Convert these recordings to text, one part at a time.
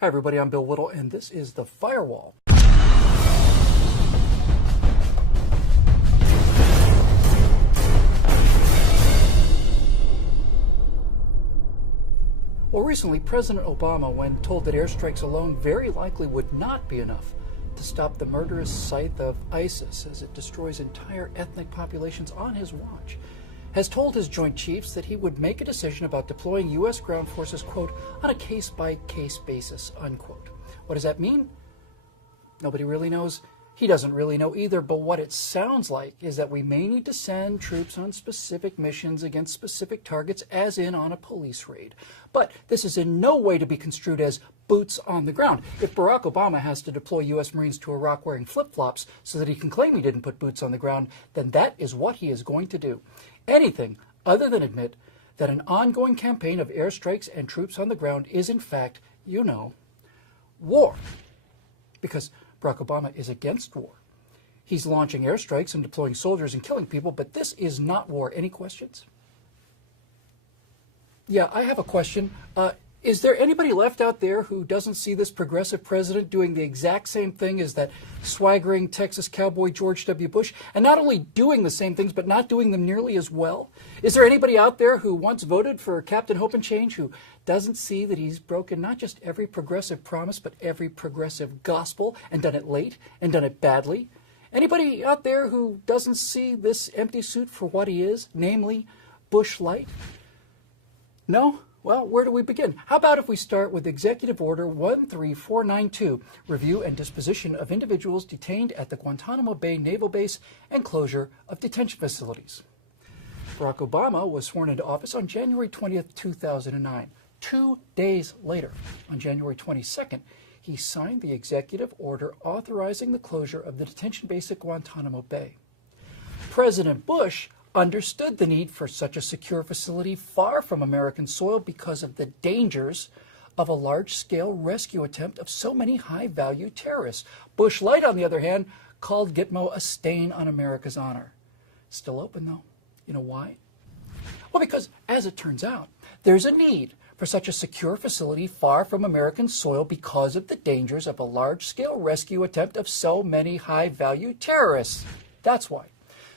Hi everybody, I'm Bill Whittle, and this is The Firewall. Well, recently, President Obama, when told that airstrikes alone very likely would not be enough to stop the murderous scythe of ISIS as it destroys entire ethnic populations on his watch, has told his Joint Chiefs that he would make a decision about deploying U.S. ground forces, quote, on a case-by-case basis, unquote. What does that mean? Nobody really knows. He doesn't really know either, but what it sounds like is that we may need to send troops on specific missions against specific targets, as in on a police raid. But this is in no way to be construed as boots on the ground. If Barack Obama has to deploy U.S. Marines to Iraq wearing flip-flops so that he can claim he didn't put boots on the ground, then that is what he is going to do. Anything other than admit that an ongoing campaign of airstrikes and troops on the ground is, in fact, you know, war. Because Barack Obama is against war. He's launching airstrikes and deploying soldiers and killing people, but this is not war. Any questions? Yeah, I have a question. Is there anybody left out there who doesn't see this progressive president doing the exact same thing as that swaggering Texas cowboy George W. Bush, and not only doing the same things, but not doing them nearly as well? Is there anybody out there who once voted for Captain Hope and Change who doesn't see that he's broken not just every progressive promise, but every progressive gospel, and done it late and done it badly? Anybody out there who doesn't see this empty suit for what he is, namely Bush Lite? No? Well, where do we begin? How about if we start with Executive Order 13492, Review and Disposition of Individuals Detained at the Guantanamo Bay Naval Base and Closure of Detention Facilities. Barack Obama was sworn into office on January 20th, 2009. 2 days later, on January 22nd, he signed the executive order authorizing the closure of the detention base at Guantanamo Bay. President Bush understood the need for such a secure facility far from American soil because of the dangers of a large-scale rescue attempt of so many high-value terrorists. Bush Lite, on the other hand, called Gitmo a stain on America's honor. Still open, though. You know why? Well, because, as it turns out, there's a need for such a secure facility far from American soil because of the dangers of a large-scale rescue attempt of so many high-value terrorists. That's why.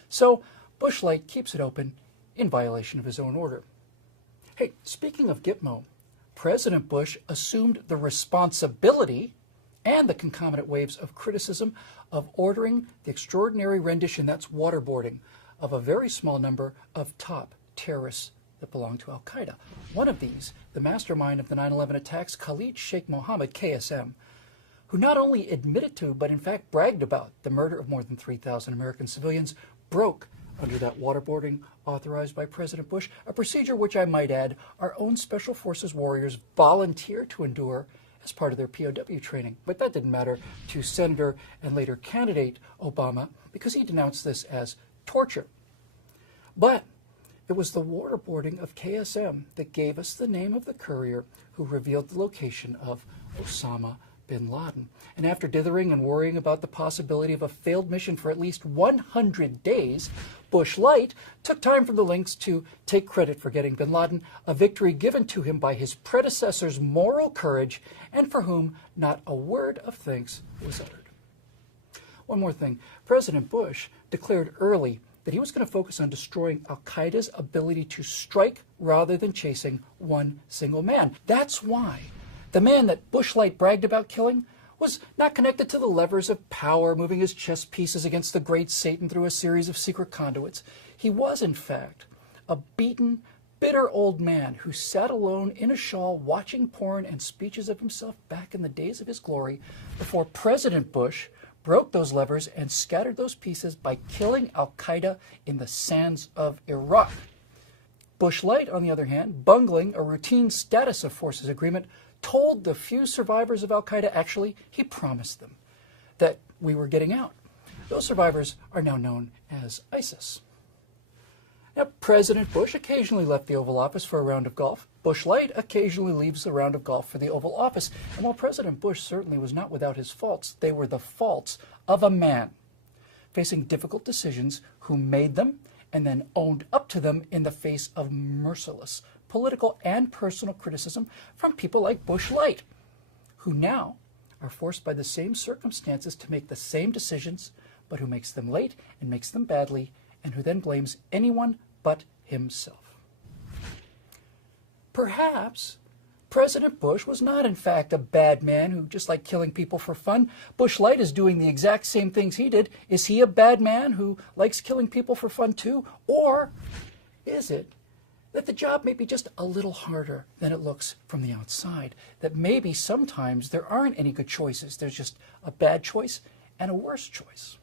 So, Bush Lite keeps it open in violation of his own order. Hey, speaking of Gitmo, President Bush assumed the responsibility and the concomitant waves of criticism of ordering the extraordinary rendition, that's waterboarding, of a very small number of top terrorists that belong to al-Qaeda. One of these, the mastermind of the 9/11 attacks, Khalid Sheikh Mohammed, KSM, who not only admitted to, but in fact bragged about the murder of more than 3,000 American civilians, broke under that waterboarding authorized by President Bush, a procedure which, I might add, our own Special Forces warriors volunteer to endure as part of their POW training. But that didn't matter to Senator and later candidate Obama because he denounced this as torture. But it was the waterboarding of KSM that gave us the name of the courier who revealed the location of Osama bin Laden. And after dithering and worrying about the possibility of a failed mission for at least 100 days, Bush Lite took time from the links to take credit for getting bin Laden, a victory given to him by his predecessor's moral courage and for whom not a word of thanks was uttered. One more thing. President Bush declared early that he was going to focus on destroying al-Qaeda's ability to strike rather than chasing one single man. That's why the man that Bush Lite bragged about killing was not connected to the levers of power, moving his chess pieces against the great Satan through a series of secret conduits. He was, in fact, a beaten, bitter old man who sat alone in a shawl watching porn and speeches of himself back in the days of his glory before President Bush broke those levers and scattered those pieces by killing al-Qaeda in the sands of Iraq. Bush Lite, on the other hand, bungling a routine status of forces agreement, told the few survivors of al-Qaeda, actually, he promised them, that we were getting out. Those survivors are now known as ISIS. Now, President Bush occasionally left the Oval Office for a round of golf. Bush Lite occasionally leaves the round of golf for the Oval Office. And while President Bush certainly was not without his faults, they were the faults of a man facing difficult decisions who made them and then owned up to them in the face of merciless political and personal criticism from people like Bush Lite, who now are forced by the same circumstances to make the same decisions, but who makes them late and makes them badly, and who then blames anyone but himself. Perhaps President Bush was not, in fact, a bad man who just liked killing people for fun. Bush Light is doing the exact same things he did. Is he a bad man who likes killing people for fun too? Or is it that the job may be just a little harder than it looks from the outside? That maybe sometimes there aren't any good choices. There's just a bad choice and a worse choice.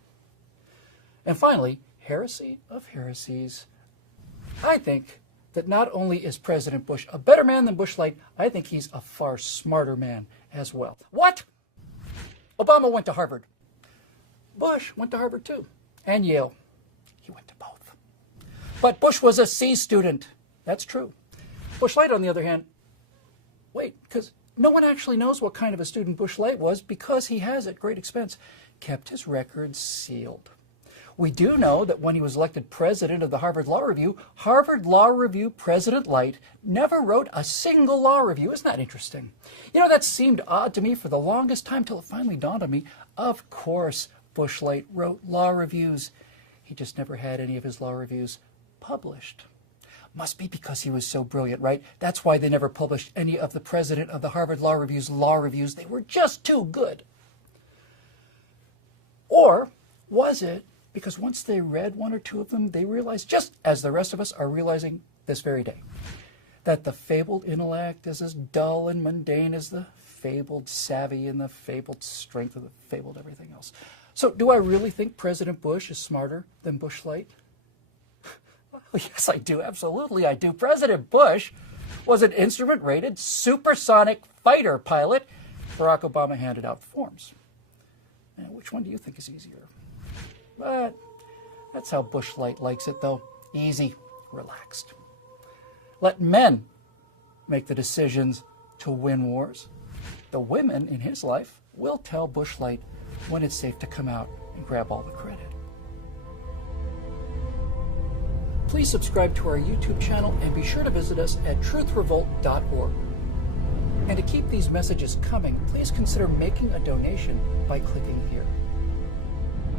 And finally, heresy of heresies. I think that not only is President Bush a better man than Bush Light, I think he's a far smarter man as well. What? Obama went to Harvard. Bush went to Harvard too, and Yale. He went to both. But Bush was a C student. That's true. Bush Light, on the other hand, because no one actually knows what kind of a student Bush Light was because he has, at great expense, kept his records sealed. We do know that when he was elected president of the Harvard Law Review President Light never wrote a single law review. Isn't that interesting? You know, that seemed odd to me for the longest time till it finally dawned on me. Of course, Bush Light wrote law reviews. He just never had any of his law reviews published. Must be because he was so brilliant, right? That's why they never published any of the president of the Harvard Law Review's law reviews. They were just too good. Or was it because once they read one or two of them, they realized, just as the rest of us are realizing this very day, that the fabled intellect is as dull and mundane as the fabled savvy and the fabled strength of the fabled everything else. So do I really think President Bush is smarter than Bush Light? Well, yes, I do. Absolutely, I do. President Bush was an instrument-rated supersonic fighter pilot. Barack Obama handed out forms. And which one do you think is easier? But that's how Bush Light likes it, though. Easy, relaxed. Let men make the decisions to win wars. The women in his life will tell Bush Light when it's safe to come out and grab all the credit. Please subscribe to our YouTube channel and be sure to visit us at TruthRevoltOriginals. And to keep these messages coming, please consider making a donation by clicking here.